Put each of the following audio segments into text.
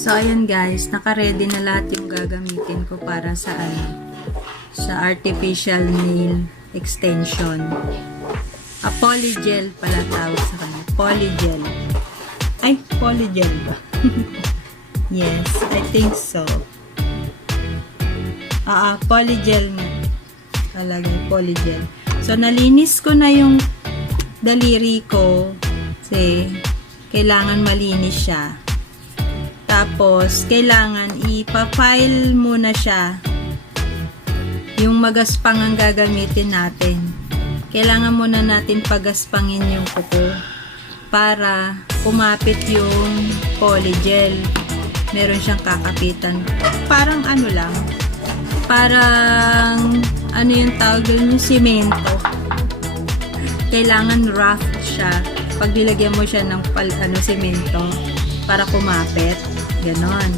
So, ayan guys, naka-ready na lahat yung gagamitin ko para sa sa artificial nail extension. Polygel pala tawag sa kanya. Polygel. Ay, polygel ba? Yes, I think so. Polygel nga. Talaga, polygel. So, nalinis ko na yung daliri ko kasi kailangan malinis siya. Tapos, kailangan ipa-file muna siya. Yung magaspang ang gagamitin natin. Kailangan muna natin pagaspangin yung kuko para kumapit yung polygel. Meron siyang kakapitan. Parang ano lang. Parang ano yung tawag doon, yung simento. Kailangan rough siya. Pag nilagyan mo siya ng simento para kumapit. Ganon.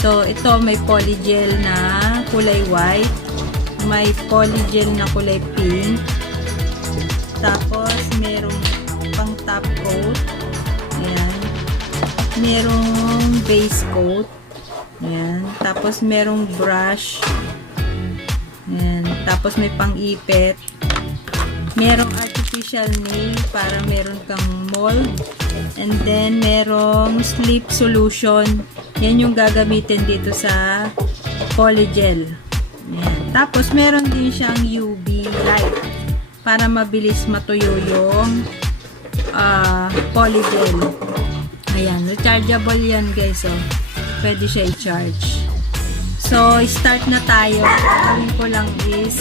So, ito may polygel na kulay white. May polygel na kulay pink. Tapos, merong pang top coat. Ayan. Merong base coat. Ayan. Tapos, merong brush. Ayan. Tapos, may pang-ipit. Merong artificial nail para meron kang mold. And then, merong slip solution. Yan yung gagamitin dito sa polygel. Ayan. Tapos, meron din siyang UV light para mabilis matuyo yung polygel. Ayan. Rechargeable yan, guys. So, pwede siya i-charge. So, start na tayo. Gawin ko lang is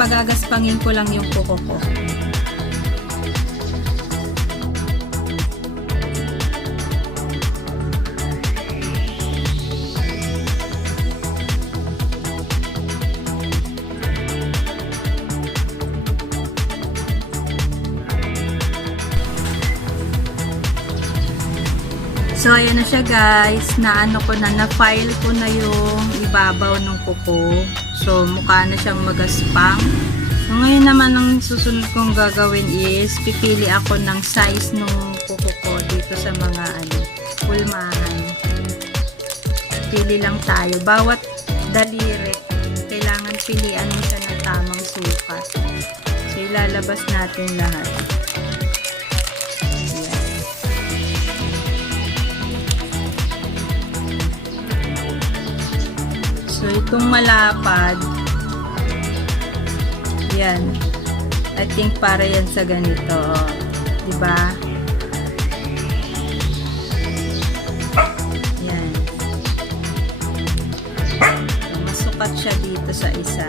pagagaspangin ko lang yung kuko ko. So, ayan na siya guys. Na-file ko na yung ibabaw ng kuko. So, mukha na siyang magaspang. So, ngayon naman ang susunod kong gagawin is pipili ako ng size ng kuko ko dito sa mga pulmahan. Pili lang tayo. Bawat daliri, kailangan pilian mo siya ng tamang sukat. So, ilalabas natin lahat. So, itong malapad, yan. I think para yan sa ganito. Diba? Yan. So, masukat siya dito sa isa.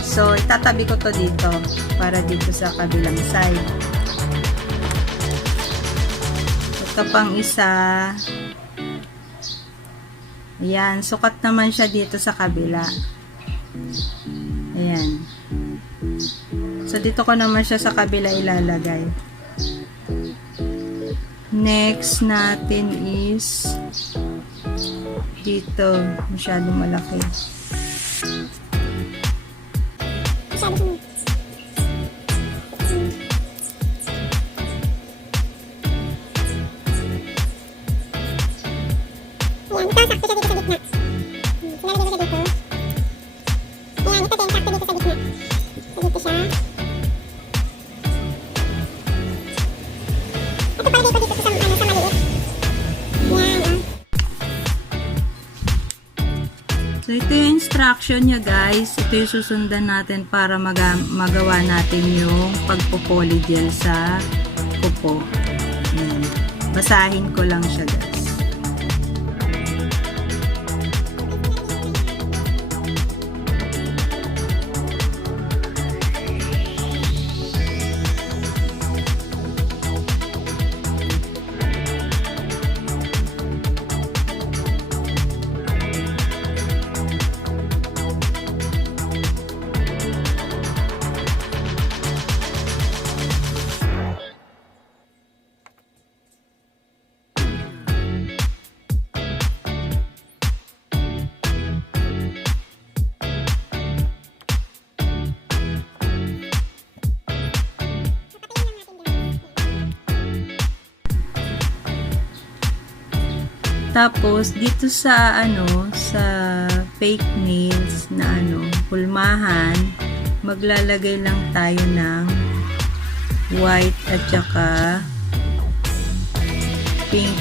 So, itatabi ko to dito para dito sa kabilang side. Ito pang isa. Ayan, sukat naman siya dito sa kabila. Ayan. So, dito ko naman siya sa kabila ilalagay. Next natin is dito. Masyadong malaki. So, ito yung instruction niya guys. Ito yung susundan natin para magawa natin yung pagpo-polygel sa kuko. Ayan. Basahin ko lang siya guys. Tapos, dito sa sa fake nails na hulmahan, maglalagay lang tayo ng white at saka pink.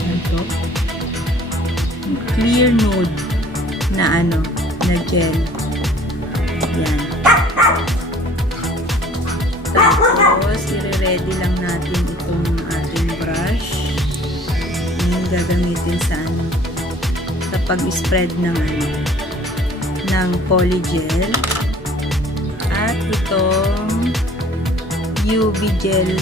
Ano to? Clear nude na na gel. Yan. Tapos, i-ready lang natin itong ating brush. Yung gagamitin sa sa pag-spread ng ng polygel. At itong UV gel.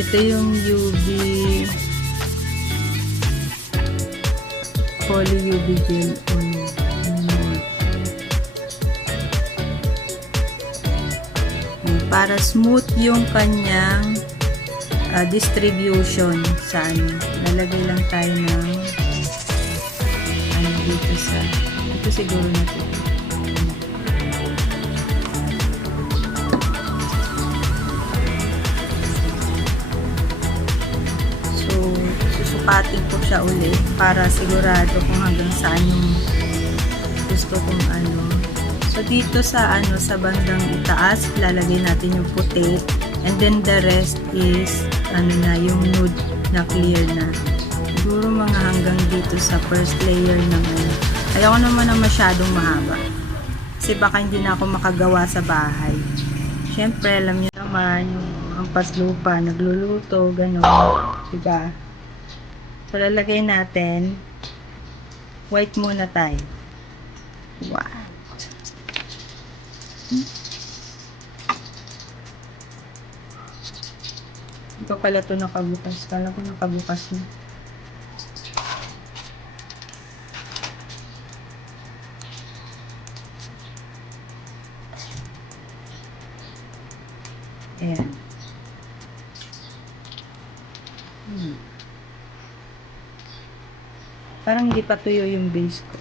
Ito yung UV poly UV gel para smooth yung kanyang distribution sa lalagay lang tayo ng dito sa ito siguro na ito. So susukatin ko siya ulit para sigurado kung hanggang saan yung gusto kong So dito sa sa bandang itaas lalagay natin yung puti, and then the rest is na yung nude na clear na. Siguro mga hanggang dito sa first layer ng Ayoko naman na masyadong mahaba. Kasi baka hindi na ako makagawa sa bahay. Siyempre, alam niyo naman, yung hampas lupa, nagluluto, gano'n. Diba? So, lalagay natin. White muna tayo. Wow. Hindi ko pala ito nakabukas. Kala ko nakabukas na. Ayan. Parang hindi pa tuyo yung base ko.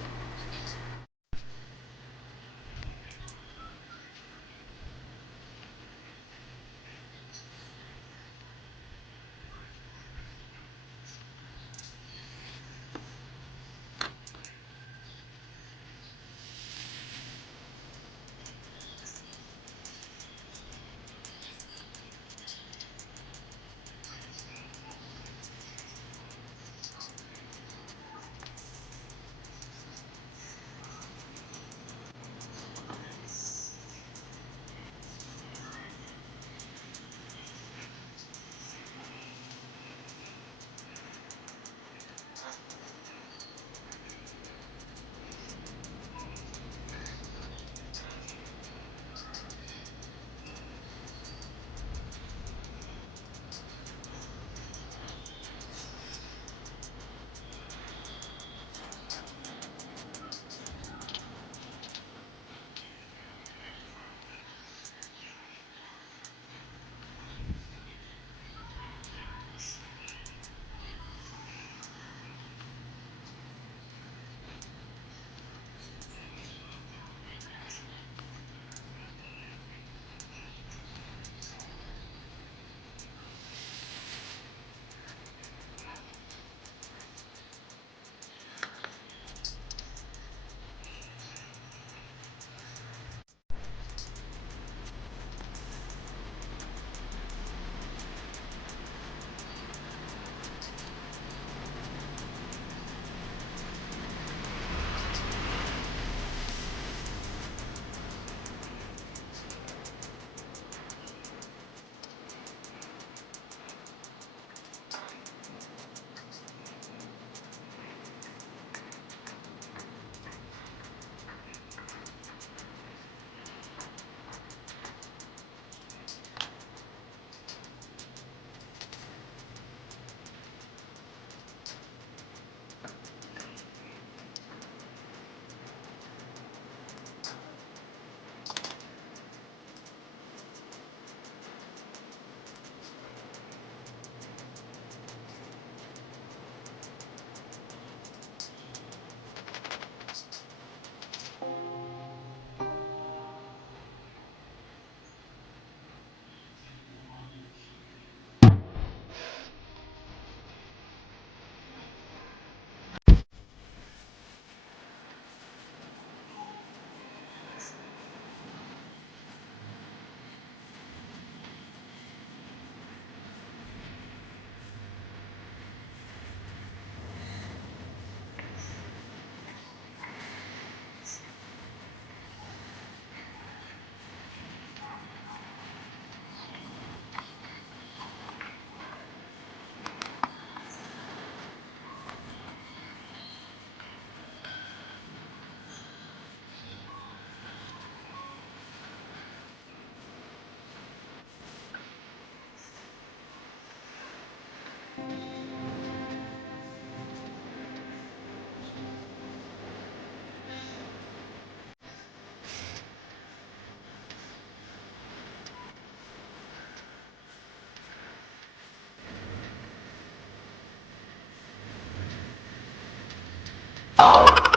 yan.